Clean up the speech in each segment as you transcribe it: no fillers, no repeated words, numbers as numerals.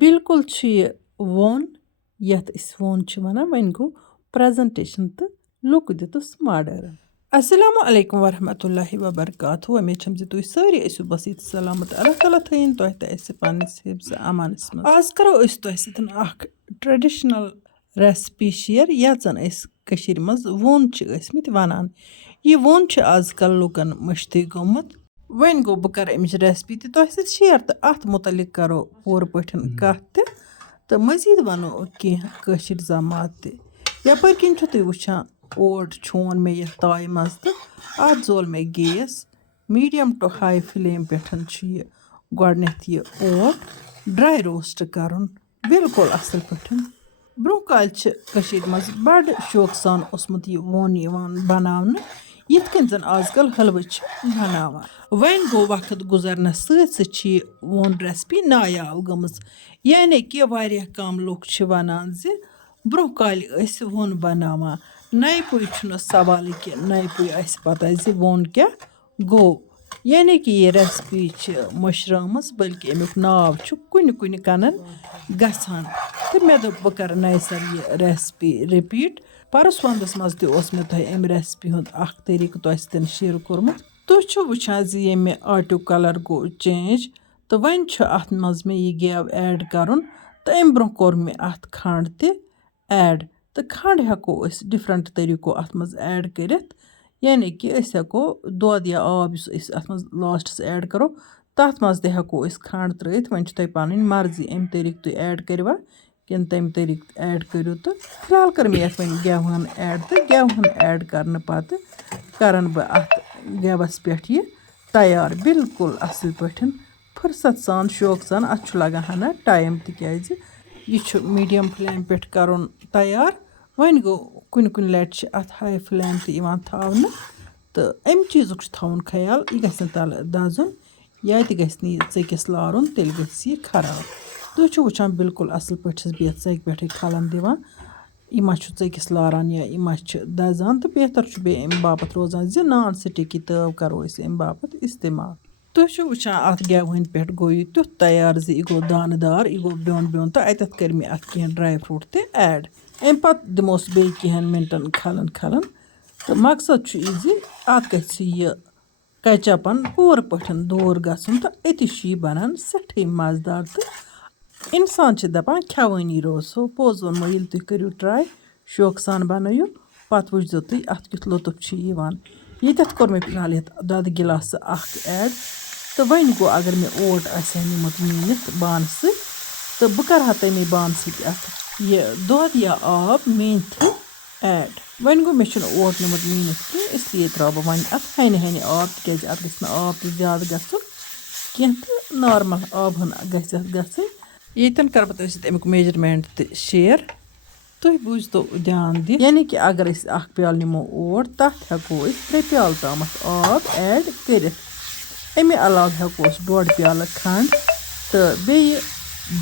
बिल्कुल چھُ یہِ وون یَتھ أسۍ وون چھِ وَنان وۄنۍ گوٚو پرٛزَنٹیشَن تہٕ لُک دِتُس ماڈٲرٕن اَسَلامُ علیکُم ورحمتُہ وبرکاتہ اُمید چھَم زِ تُہۍ سٲری ٲسِو بسیٖت سلامت اللہ تعالیٰ تھٲیِن تۄہہِ تہٕ اَسہِ پنٛنِس حِفظ اَمانَس منٛز آز کَرو أسۍ تۄہہِ سۭتۍ اَکھ ٹرٛٮ۪ڈِشنَل رٮ۪سپی شِیَر یَتھ زَن أسۍ کٔشیٖرِ منٛز ووٚن چھِ ٲسۍمٕتۍ وَنان یہِ ووٚن چھِ آزکَل لُکَن مٔشتٕے گوٚمُت وۄنۍ گوٚو بہٕ کَرٕ اَمِچ رٮ۪سپی تہِ تۄہہِ سۭتۍ شِیَر تہٕ اَتھ مُتعلِق کَرو پوٗرٕ پٲٹھۍ کَتھ تہِ تہٕ مٔزیٖد وَنو کینٛہہ کٲشِرۍ زامات تہِ یَپٲرۍ کِنۍ چھُو تُہۍ وٕچھان اوٹ چھوٗن مےٚ یَتھ تایہِ منٛز تہٕ اَتھ زول مےٚ گیس میٖڈیَم ٹُو ہاے فٕلیم پٮ۪ٹھ چھُ یہِ گۄڈٕنٮ۪تھ یہِ اوٹ ڈرٛاے روسٹ کَرُن بِلکُل اَصٕل پٲٹھۍ برٛونٛہہ کالہِ چھِ کٔشیٖرِ منٛز بَڑٕ شوقہٕ سان اوسمُت یہِ ووٚن یِوان بَناونہٕ یِتھ کٔنۍ زَن آزکَل حلوٕ چھِ بَناوان وۄنۍ گوٚو وقت گُزرنَس سۭتۍ سۭتۍ چھِ یہِ ووٚن رٮ۪سپی نایاب گٔمٕژ یعنی کہِ واریاہ کَم لُکھ چھِ وَنان زِ برٛونٛہہ کالہِ ٲسۍ ووٚن بَناوان نَیہِ پُے چھُنہٕ سوالٕے کہِ نَیہِ پُے اَسہِ پَتہ زِ ووٚن کیٛاہ گوٚو یعنی کہِ یہِ رٮ۪سپی چھِ مٔشرٲمٕژ بٔلکہِ اَمیُک ناو چھُ کُنہِ کُنہِ کَنَن گژھان تہٕ مےٚ دوٚپ بہٕ کَرٕ نَیہِ سَر یہِ رٮ۪سپی رِپیٖٹ پَرُس وَندَس منٛز تہِ اوس مےٚ تۄہہِ اَمہِ رٮ۪سپی ہُنٛد اَکھ طریٖقہٕ تۄہہِ سۭتۍ شِیر کوٚرمُت تُہۍ چھُو وٕچھان زِ ییٚمہِ آٹیُک کَلَر گوٚو چینٛج تہٕ وۄنۍ چھُ اَتھ منٛز مےٚ یہِ گٮ۪و ایڈ کَرُن تہٕ اَمہِ برٛونٛہہ کوٚر مےٚ اَتھ کھنٛڈ تہِ ایڈ تہٕ کھنٛڈ ہٮ۪کو أسۍ ڈِفرَنٛٹ طریٖقو اَتھ منٛز ایڈ کٔرِتھ یعنی کہِ أسۍ ہٮ۪کو دۄد یا آب یُس أسۍ اَتھ منٛز لاسٹَس ایڈ کَرو تَتھ منٛز تہِ ہٮ۪کو أسۍ کھنٛڈ ترٛٲیِتھ وۄنۍ چھُ تۄہہِ پَنٕنۍ مرضی اَمہِ طریٖقہٕ تُہۍ ایڈ کٔرِوا کِنہٕ تَمہِ طریٖقہٕ ایڈ کٔرِو تہٕ فِلحال کٔر مےٚ یَتھ وۄنۍ گٮ۪وہن ایڈ تہٕ گٮ۪وہن ایڈ کَرنہٕ پَتہٕ کَرَن بہٕ اَتھ گٮ۪وَس پٮ۪ٹھ یہِ تیار بِلکُل اَصٕل پٲٹھۍ فٕرست سان شوقہٕ سان اَتھ چھُ لَگان ہنا ٹایم تِکیٛازِ یہِ چھُ میٖڈیَم فٕلیم پٮ۪ٹھ کَرُن تیار وۄنۍ گوٚو کُنہِ کُنہِ لَٹہِ چھِ اَتھ ہاے فٕلیم تہِ یِوان تھاونہٕ تہٕ اَمہِ چیٖزُک چھُ تھاوُن خیال یہِ گژھِ نہٕ تَلہٕ دَزُن یا تہِ گژھِ نہٕ یہِ ژٔکِس لارُن تیٚلہِ گژھِ یہِ خراب تُہۍ چھُو وٕچھان بِلکُل اَصٕل پٲٹھۍ چھَس بہٕ یَتھ ژَکہِ پٮ۪ٹھٕے کھَلَن دِوان یہِ ما چھُ ژٔکِس لاران یا یہِ ما چھِ دَزان تہٕ بہتر چھُ بیٚیہِ اَمہِ باپَتھ روزان زِ نان سِٹِکی تٲو کَرو أسۍ اَمہِ باپَتھ اِستعمال تُہۍ چھُو وٕچھان اَتھ گٮ۪وہٕنۍ پٮ۪ٹھ گوٚو یہِ تیُتھ تیار زِ یہِ گوٚو دانہٕ دار یہِ گوٚو بیوٚن بیوٚن تہٕ اَتٮ۪تھ کٔرۍ مےٚ اَتھ کینٛہہ ڈرٛاے فرٛوٗٹ تہِ ایڈ اَمہِ پَتہٕ دِموس بیٚیہِ کینٛہَن مِنٹَن کھَلَن تہٕ مقصد چھُ یہِ زِ اَتھ گژھِ یہِ کَچَپَن پوٗرٕ پٲٹھۍ دوٗر گژھُن تہٕ أتی چھُ یہِ بَنان سٮ۪ٹھٕے مَزٕدار تہٕ اِنسان چھِ دَپان کھٮ۪وٲنی روزہو پوٚز ووٚنمو ییٚلہِ تُہۍ کٔرِو ٹرٛاے شوقہٕ سان بَنٲیِو پَتہٕ وٕچھزیو تُہۍ اَتھ کیُتھ لطف چھُ یِوان ییٚتٮ۪تھ کوٚر مےٚ فِلحال یَتھ دۄدٕ گِلاسہٕ اَکھ ایڈ تہٕ وۄنۍ گوٚو اگر مےٚ اوٹ آسہِ ہا نِمُت میٖنِتھ بانہٕ سۭتۍ تہٕ بہٕ کَرٕ ہا تَمے بانہٕ سۭتۍ اَتھ یہِ دۄد یا آب میٖنتھٕے ایڈ وۄنۍ گوٚو مےٚ چھُنہٕ اوٹ نِمُت میٖنِتھ کینٛہہ اِسلیے ترٛاوٕ بہٕ وۄنۍ اَتھ ہَنہِ ہَنہِ آب تِکیٛازِ اَتھ گژھِ نہٕ آب تہِ زیادٕ گژھُن کینٛہہ تہٕ نارمَل آبہٕ ہٕن گژھِ اَتھ گژھٕنۍ ییٚتٮ۪ن کَرٕ بہٕ تۄہہِ سۭتۍ اَمیُک میجَرمٮ۪نٛٹ تہِ شِیَر تُہۍ بوٗزتو دھیان دِتھ یعنی کہِ اگر أسۍ اَکھ پیٛالہٕ نِمو اوٹ تَتھ ہٮ۪کو أسۍ 3 پیٛالہٕ تامَتھ آب ایڈ کٔرِتھ اَمہِ علاوٕ ہٮ۪کو أسۍ 1.5 پیٛالہٕ کھنٛڈ تہٕ بیٚیہِ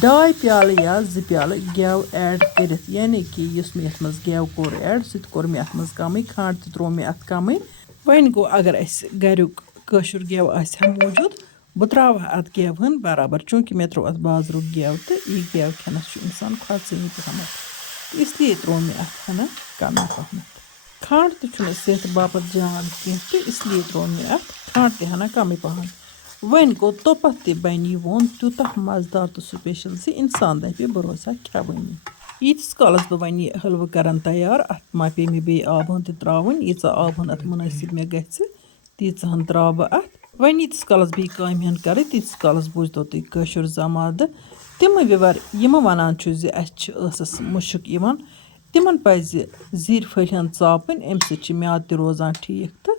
2 پیٛالہٕ یا 2 پیٛالہٕ گٮ۪و ایڈ کٔرِتھ یعنی کہِ یُس مےٚ یَتھ منٛز گٮ۪و کوٚر ایڈ سُہ تہِ کوٚر مےٚ اَتھ منٛز کَمٕے کھنٛڈ تہِ ترٛوو مےٚ اَتھ کَمٕے وۄنۍ گوٚو اگر اَسہِ گَریُک کٲشُر گٮ۪و آسہِ ہا موٗجوٗد بہٕ ترٛاوٕ ہا اَتھ گٮ۪وہن برابر چوٗنٛکہِ مےٚ ترٛوو اَتھ بازرُک گٮ۪و تہٕ یہِ گٮ۪و کھٮ۪نَس چھُ اِنسان کھۄژٲنی پَہمَتھ اِسلیے ترٛوو مےٚ اَتھ ہنا کَمٕے پَہمَتھ کھنٛڈ تہِ چھُنہٕ صحتہٕ باپَتھ جان کینٛہہ تہٕ اِسلیے ترٛوو مےٚ اَتھ کھنٛڈ تہِ ہنا کَمٕے پَہَم وۄنۍ گوٚو توٚپَتھ تہِ بَنہِ یہِ ووٚن تیوٗتاہ مَزٕدار تہٕ سُپیشَل زِ اِنسان دَپہِ بہٕ روزٕ ہا کھٮ۪وٲنی ییٖتِس کالَس بہٕ وۄنۍ یہِ حلوٕ کَرَن تیار اَتھ ما پیٚیہِ مےٚ بیٚیہِ آبہٕ ہن تہِ ترٛاوٕنۍ ییٖژاہ آبہٕ ہن اَتھ مُنٲسِب مےٚ گژھِ تیٖژاہ ہن ترٛاوٕ بہٕ اَتھ وۄنۍ ییٖتِس کالَس بیٚیہِ کامہِ ہن کَرٕ تیٖتِس کالَس بوٗزتو تُہۍ کٲشُر زمادٕ تِمہٕ وِوَر یِمہٕ وَنان چھُ زِ اَسہِ چھِ ٲسَس مُشُک یِوان تِمَن پَزِ زیٖرۍ پھٔلۍ ہن ژاپٕنۍ اَمہِ سۭتۍ چھِ میادٕ تہِ روزان ٹھیٖک تہٕ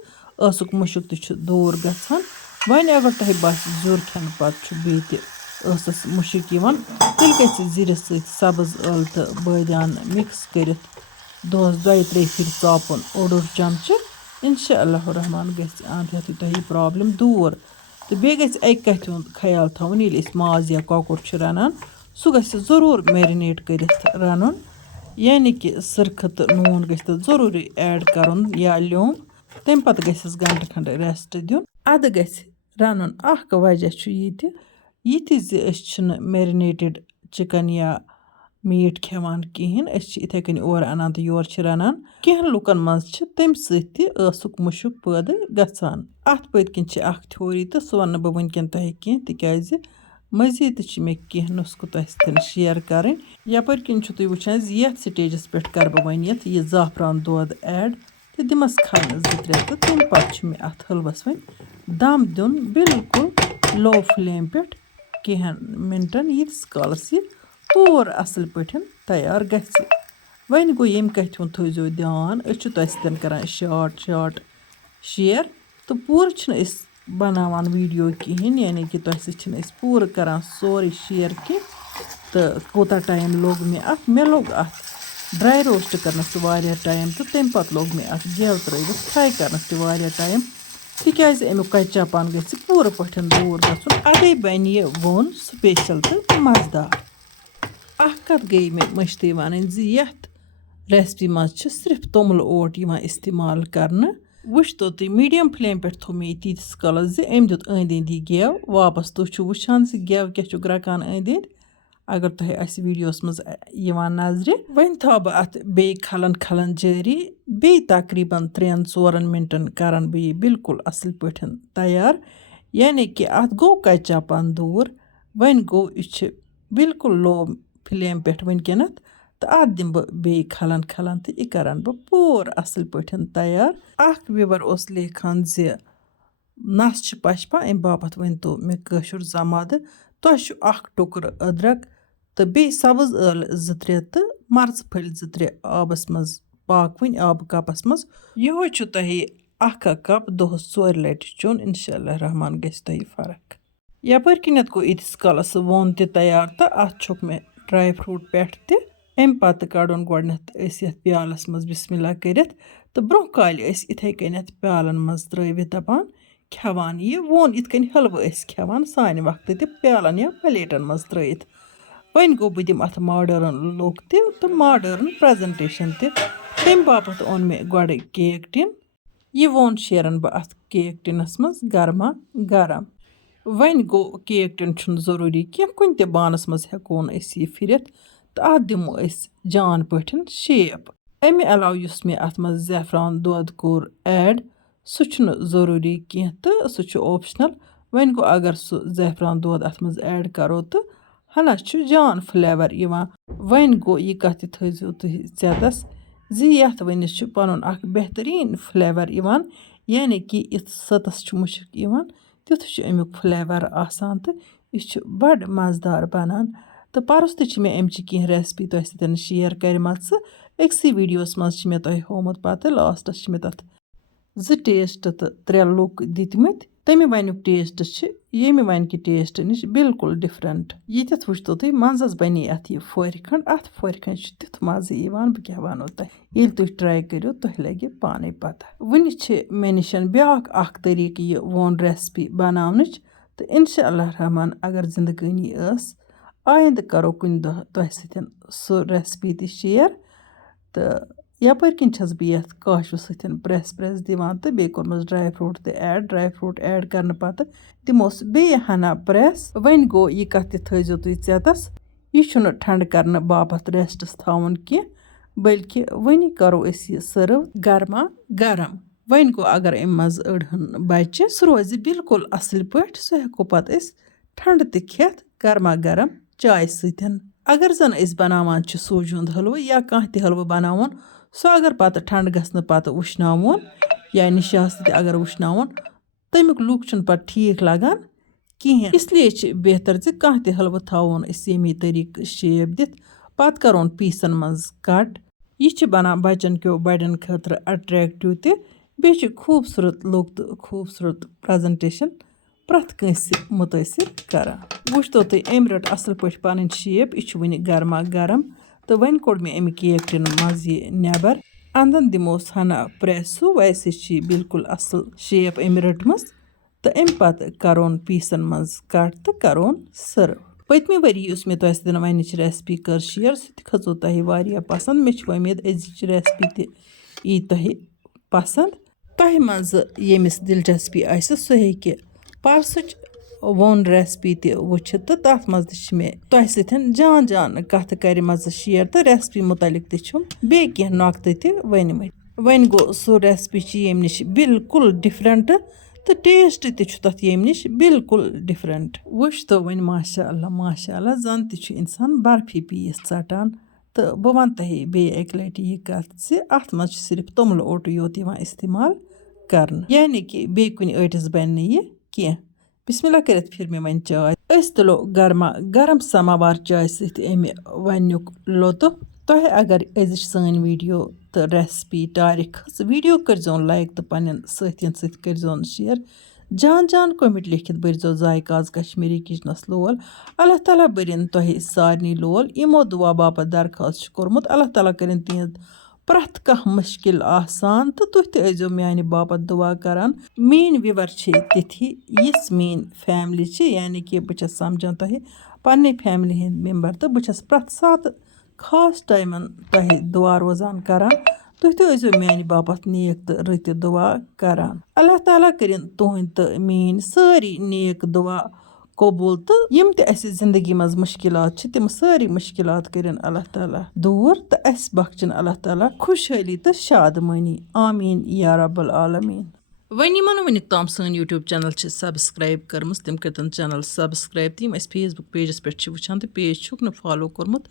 ٲسُک مُشُک تہِ چھُ دوٗر گژھان وۄنۍ اگر تۄہہِ باسہِ زیُر کھٮ۪نہٕ پَتہٕ چھُ بیٚیہِ تہِ ٲسَس مُشُک یِوان تیٚلہِ گژھِ زِرِس سۭتۍ سبٕز ٲلہٕ تہٕ بٲدیان مِکٕس کٔرِتھ دۄہَس 2-3 پھِرِ ژاپُن اوٚڑ چَمچہٕ اِنشاء اللہ رحمان گژھِ اَنٛد ہٮ۪تھٕے تۄہہِ یہِ پرٛابلِم دوٗر تہٕ بیٚیہِ گژھِ اَکہِ کَتھِ ہُنٛد خیال تھاوُن ییٚلہِ أسۍ ماز یا کۄکُر چھِ رَنان سُہ گژھِ ضروٗر میرِنیٹ کٔرِتھ رَنُن یعنی کہِ سٕرخہٕ تہٕ نوٗن گژھِ تَتھ ضروٗری ایڈ کَرُن یا لیوٚمب تَمہِ پَتہٕ گژھٮ۪س گنٛٹہٕ کھنٛڈ رٮ۪سٹ دیُن اَدٕ گژھِ رَنُن اَکھ وجہ چھُ یہِ تہِ زِ أسۍ چھِنہٕ میرِنیٹِڈ چِکن یا میٖٹ کھٮ۪وان کِہیٖنۍ أسۍ چھِ یِتھَے کٔنۍ اورٕ اَنان تہٕ یورٕ چھِ رَنان کینٛہہ لُکَن منٛز چھِ تَمہِ سۭتۍ تہِ ٲسُک مُشُک پٲدٕ گژھان اَتھ پٔتۍ کِنۍ چھِ اَکھ تھیوری تہٕ سُہ وَنہٕ بہٕ وٕنۍکٮ۪ن تۄہہِ کینٛہہ تِکیٛازِ مٔزیٖد تہِ چھِ مےٚ کینٛہہ نُسخہٕ تۄہہِ سۭتۍ شِیَر کَرٕنۍ یَپٲرۍ کِنۍ چھُو تُہۍ وٕچھان زِ یَتھ سِٹیجَس پٮ۪ٹھ کَرٕ بہٕ وۄنۍ یہِ زعفران دۄد ایڈ تہٕ دِمَس کھَنہٕ 2-3 تہٕ تَمہِ پَتہٕ چھُ مےٚ اَتھ حلوَس وۄنۍ دَم دیُن بِلکُل لو فٕلیم پٮ۪ٹھ کینٛہَن مِنٹَن ییٖتِس کالَس یہِ پوٗرٕ اَصٕل پٲٹھۍ تیار گژھِ وۄنۍ گوٚو ییٚمہِ کَتھِ ہُنٛد تھٲیزیو دھیان أسۍ چھِ تۄہہِ سۭتۍ کَران شاٹ شِیَر تہٕ پوٗرٕ چھِنہٕ أسۍ بَناوان ویٖڈیو کِہیٖنۍ یعنی کہِ تۄہہِ سۭتۍ چھِنہٕ أسۍ پوٗرٕ کَران سورُے شِیَر کینٛہہ تہٕ کوٗتاہ ٹایم لوٚگ مےٚ لوٚگ اَتھ ڈرٛاے روسٹ کَرنَس تہِ واریاہ ٹایم تہٕ تَمہِ پَتہٕ لوٚگ مےٚ اَتھ گٮ۪و ترٛٲوِتھ فرٛاے کَرنَس تہِ واریاہ ٹایم تِکیٛازِ اَمیُک کَچاپن گژھِ پوٗرٕ پٲٹھۍ دوٗر گژھُن اَدَے بَنہِ یہِ وون سٕپیشَل تہٕ مَزٕدار اَکھ کَتھ گٔے مےٚ مٔشتٕے وَنٕنۍ زِ یَتھ ریسپی منٛز چھِ صرف توٚملہٕ اوٹ یِوان اِستعمال کَرنہٕ وٕچھتو تُہۍ میٖڈیَم فٕلیم پٮ۪ٹھ تھوٚو مےٚ یہِ تیٖتِس کالَس زِ أمۍ دیُت أنٛدۍ أنٛدۍ یہِ گٮ۪و واپَس تُہۍ چھُو وٕچھان زِ گٮ۪و کیٛاہ چھُ گرٛٮ۪کان أنٛدۍ أنٛدۍ اگر تۄہہِ آسہِ ویٖڈیوَس منٛز یِوان نظرِ وۄنۍ تھاو بہٕ اَتھ بیٚیہِ کھَلَن جٲری بیٚیہِ تقریٖباً 3-4 مِنٹَن کَرَن بہٕ یہِ بِلکُل اَصٕل پٲٹھۍ تیار یعنی کہِ اَتھ گوٚو کَچاپن دوٗر وۄنۍ گوٚو یہِ چھِ بِلکُل لو فٕلیم پٮ۪ٹھ وٕنۍکٮ۪نَتھ تہٕ اَتھ دِمہٕ بہٕ بیٚیہِ کھَلَن تہٕ یہِ کَرَن بہٕ پوٗرٕ اَصٕل پٲٹھۍ تیار اَکھ وِوَر اوس لیکھان زِ نَس چھِ پَشپان اَمہِ باپَتھ ؤنۍتو مےٚ کٲشُر زَمادٕ تۄہہِ چھُ اَکھ ٹُکرٕ أدرَک تہٕ بیٚیہِ سبٕز ٲلہٕ 2-3 تہٕ مَرژٕ پھٔلۍ 2-3 آبَس منٛز پاکوٕنۍ آبہٕ کَپَس منٛز یِہوٚے چھُ تۄہہِ 1 کَپ دۄہَس 4 لَٹہِ چیوٚن اِنشاء اللہ رحمان گژھِ تۄہہِ فرق یَپٲرۍ کِنٮ۪تھ گوٚو ییٖتِس کالَس وون تہِ تیار تہٕ اَتھ چھُکھ مےٚ ڈرٛاے فرٛوٗٹ پٮ۪ٹھ تہِ اَمہِ پَتہٕ کَڑُن گۄڈنٮ۪تھ أسۍ یَتھ پیالَس منٛز بِسمہِ اللہ کٔرِتھ تہٕ برٛونٛہہ کالہِ ٲسۍ یِتھَے کٔنٮ۪تھ پیالَن منٛز ترٛٲوِتھ دَپان کھٮ۪وان یہِ ووٚن یِتھ کٔنۍ حلوٕ ٲسۍ کھٮ۪وان سانہِ وقتہٕ تہِ پیالَن یا پَلیٹَن منٛز ترٛٲوِتھ وۄنۍ گوٚو بہٕ دِمہٕ اَتھ ماڈٲرٕن لُک تہِ تہٕ ماڈٲرٕن پرٛٮ۪زَنٹیشَن تہِ تَمہِ باپَتھ اوٚن مےٚ گۄڈٕ کیک ٹِن یہِ ووٚن شیرَن بہٕ اَتھ کیک ٹِنَس منٛز گرما گرم وۄنۍ گوٚو کیک ٹِن چھُنہٕ ضروٗری کینٛہہ کُنہِ تہِ بانَس منٛز ہٮ۪کون أسۍ یہِ پھِرِتھ تہٕ اَتھ دِمو أسۍ جان پٲٹھۍ شیپ اَمہِ علاوٕ یُس مےٚ اَتھ منٛز زعفران دۄد کوٚر ایڈ سُہ چھُنہٕ ضروٗری کینٛہہ تہٕ سُہ چھُ اوپشنَل وۄنۍ گوٚو اگر سُہ زعفران دۄد اَتھ منٛز ایڈ کَرو تہٕ ہنا چھُ جان فٕلیوَر یِوان وۄنۍ گوٚو یہِ کَتھ تہِ تھٲیزیو تُہۍ ژٮ۪تَس زِ یَتھ ؤنِس چھُ پَنُن اَکھ بہتریٖن فٕلیوَر یِوان یعنی کہِ یِتھ سٔتَس چھُ مُشُک یِوان تیُتھ چھُ اَمیُک فٕلیوَر آسان تہٕ یہِ چھُ بَڑٕ مَزٕدار بَنان تہٕ پَرُس تہِ چھِ مےٚ اَمچہِ کینٛہہ ریسپی تۄہہِ سۭتۍ شِیَر کَرِمَژٕ أکسٕے ویٖڈیوَس منٛز چھِ مےٚ تۄہہِ ہومُت پَتہٕ لاسٹَس چھِ مےٚ تَتھ 2 ٹیسٹ تہٕ 3 لُک دِتمٕتۍ تَمہِ وَنیُک ٹیسٹ چھِ ییٚمہِ وَنہِ کہِ ٹیسٹ نِش بِلکُل ڈِفرَنٛٹ ییٚتٮ۪تھ وٕچھتو تُہۍ منٛزَس بَنے اَتھ یہِ فورِ کھنٛڈ اَتھ فورِ کھنٛڈ چھُ تیُتھ مَزٕ یِوان بہٕ کیٛاہ وَنو تۄہہِ ییٚلہِ تُہۍ ٹرٛاے کٔرِو تۄہہِ لَگہِ پانَے پَتہ وٕنہِ چھِ مےٚ نِش بیٛاکھ اَکھ طٔریٖقہٕ یہِ وون ریسپی بَناونٕچ تہٕ اِنشاء اللہ رحمان اگر زِندگٲنی ٲس آیِندٕ کَرو کُنہِ دۄہ تۄہہِ سۭتۍ سُہ ریسپی تہِ شِیَر تہٕ یَپٲرۍ کِنۍ چھَس بہٕ یَتھ کاشوٕ سۭتۍ پرٛٮ۪س دِوان تہٕ بیٚیہِ کوٚرمَس ڈرٛاے فرٛوٗٹ تہِ ڈرٛاے فرٛوٗٹ ایڈ کَرنہٕ پَتہٕ دِموس بیٚیہِ ہنا پرٛٮ۪س وۄنۍ گوٚو یہِ کَتھ تہِ تھٲیزیو تُہۍ ژٮ۪تَس یہِ چھُنہٕ ٹھنٛڈٕ کَرنہٕ باپَتھ ریسٹَس تھاوُن کینٛہہ بٔلکہِ وٕنی کَرو أسۍ یہِ سٔرٕو گرما گرم وۄنۍ گوٚو اگر اَمہِ منٛز أڑ ہن بَچہِ سُہ روزِ بِلکُل اَصٕل پٲٹھۍ سُہ ہٮ۪کو پَتہٕ أسۍ ٹھنٛڈٕ تہِ کھٮ۪تھ گرما گرم چاے سۭتۍ اگر زَن أسۍ بَناوان چھِ سوٗجہِ ہُنٛد حلوٕ یا کانٛہہ تہِ حلوٕ بَناوُن سُہ اگر پَتہٕ ٹھنٛڈٕ گژھنہٕ پَتہٕ وٕشناوون یا نِشاس تہِ اگر وٕشناوون تَمیُک لُک چھُنہٕ پَتہٕ ٹھیٖک لَگان کِہیٖنۍ اِسلیے چھِ بہتر زِ کانٛہہ تہِ حلوٕ تھاوون أسۍ ییٚمی طٔریٖقہٕ شیپ دِتھ پَتہٕ کَرون پیٖسَن منٛز کَٹ یہِ چھِ بَنان بَچَن کیو بَڑٮ۪ن خٲطرٕ اَٹریکٹِو تہِ بیٚیہِ چھِ خوٗبصوٗرت لُک تہٕ خوٗبصوٗرت پرٛٮ۪زَنٹیشَن پرٛٮ۪تھ کٲنٛسہِ مُتٲثر کَران وٕچھتو تُہۍ أمۍ رٔٹ اَصٕل پٲٹھۍ پَنٕنۍ شیپ یہِ چھُ وٕنہِ گرما گرم تہٕ وۄنۍ کوٚڑ مےٚ اَمہِ کیک ٹِنہٕ منٛز یہِ نٮ۪بر اَنٛدَن دِموس ہنا پرٛٮ۪س ہیوٗ ویسے چھِ یہِ بِلکُل اَصٕل شیپ أمۍ رٔٹمٕژ تہٕ اَمہِ پَتہٕ کَرون پیٖسَن منٛز کَٹ تہٕ کَرون سٔرٕو پٔتمہِ ؤری یُس مےٚ تۄہہِ سۭتۍ وَنِچ ریسپی کٔر شِیَر سُہ تہِ کھٔژوٕ تۄہہِ واریاہ پَسنٛد مےٚ چھِ اُمید أزِچ ریسپی تہِ یی تۄہہِ پَسنٛد تۄہہِ منٛزٕ ییٚمِس دِلچَسپی آسہِ سُہ ہیٚکہِ پَرسٕچ وون ریسپی تہِ وٕچھِتھ تہٕ تَتھ منٛز تہِ چھِ مےٚ تۄہہِ سۭتۍ جان جان کَتھٕ کَرِمَژٕ شِیر تہٕ ریسپی مُتعلِق تہِ چھُم بیٚیہِ کینٛہہ نۄقطہٕ تہِ ؤنۍمٕتۍ وۄنۍ گوٚو سُہ ریسپی چھِ ییٚمہِ نِش بِلکُل ڈِفرَنٹ تہٕ ٹیسٹ تہِ چھُ تَتھ ییٚمہِ نِش بِلکُل ڈِفرَنٹ وٕچھ تو وۄنۍ ماشاء اللہ زَن تہِ چھُ اِنسان برفی پیٖس ژَٹان تہٕ بہٕ وَنہٕ تۄہہِ بیٚیہِ اَکہِ لَٹہِ یہِ کَتھ زِ اَتھ منٛز چھِ صرف توٚملہٕ اوٹُے یوت یِوان اِستعمال کَرنہٕ یعنی کہِ بیٚیہِ کُنہِ ٲٹِس بَنہِ نہٕ یہِ کینٛہہ بسم اللہ کٔرِتھ پھِر مےٚ وۄنۍ چاے أسۍ تُلو گرم سماوار چاے سۭتۍ اَمہِ وَنیُک لطف تۄہہِ اگر أزِچ سٲنۍ ویٖڈیو تہٕ ریسپی ٹارِ کھٔژ ویٖڈیو کٔرۍزیون لایک تہٕ پنٛنٮ۪ن سٲتھیَن سۭتۍ کٔرۍزیون شِیر جان جان کوٚمٮ۪نٛٹ لیکھِتھ بٔرۍزیو ذایقاز کشمیٖری کِچنَس لول اللہ تعالیٰ بٔرِنۍ تۄہہِ سارنٕے لول یِمو دُعا باپتھ درخواست چھُ کوٚرمُت اللہ تعالیٰ کٔرِنۍ تِہنٛز پرٛٮ۪تھ کانٛہہ مُشکِل آسان تہٕ تُہۍ تہِ ٲسۍزیو میٛانہِ باپتھ دُعا کَران میٛٲنۍ وِوَر چھِ تِتھی یِژھ میٛٲنۍ فیملی چھِ یعنی کہِ بہٕ چھَس سَمجھان تۄہہِ پنٛنہِ فیملی ہِنٛدۍ مٮ۪مبر تہٕ بہٕ چھَس پرٛٮ۪تھ ساتہٕ خاص ٹایمَن تۄہہِ دُعا روزان کَران تُہۍ تہِ ٲسۍزیو میٛانہِ باپتھ نیک تہٕ رٕتہِ دُعا کَران اللہ تعالیٰ کٔرِنۍ تُہٕنٛدۍ تہٕ میٛٲنۍ سٲری نیک دُعا قبوٗل تہٕ یِم تہِ اَسہِ زِندگی منٛز مُشکِلات چھِ تِم سٲری مُشکِلات کٔرِنۍ اللہ تعالیٰ دوٗر تہٕ اَسہِ بخچِنۍ اللہ تعالیٰ خۄشحٲلی تہٕ شادمٲنی آمیٖن یا رب العالمیٖن وۄنۍ یِمن نہٕ وٕنیُک تام سٲنۍ یوٗٹیوٗب چَنل چھِ سبسکرایب کٔرمٕژ تِم کٔرۍتَن چَنل سبسکرایب تہٕ یِم اَسہِ فیس بُک پیجَس پٮ۪ٹھ چھِ وٕچھان تہٕ پیج چھُکھ نہٕ فالو کوٚرمُت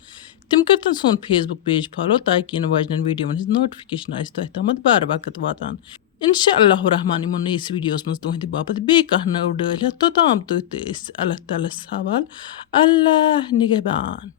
تِم کٔرۍتَن سون فیس بُک پیج فالو تاکہِ یِنہٕ واجنٮ۪ن ویٖڈیووَن ہِنٛز نوٹِفِکیشن آسہِ تۄہہِ تامَتھ بار وقت واتان اِنشاء اللہ الرحمان یِمو نٔیِس ویٖڈیوَس منٛز تُہٕنٛدِ باپتھ بیٚیہِ کانٛہہ نٔو ڈٲلۍ ہٮ۪تھ توٚتام تُہۍ تہِ أسۍ اللہ تعالیٰ ہَس حوالہٕ اللہ نِگہبان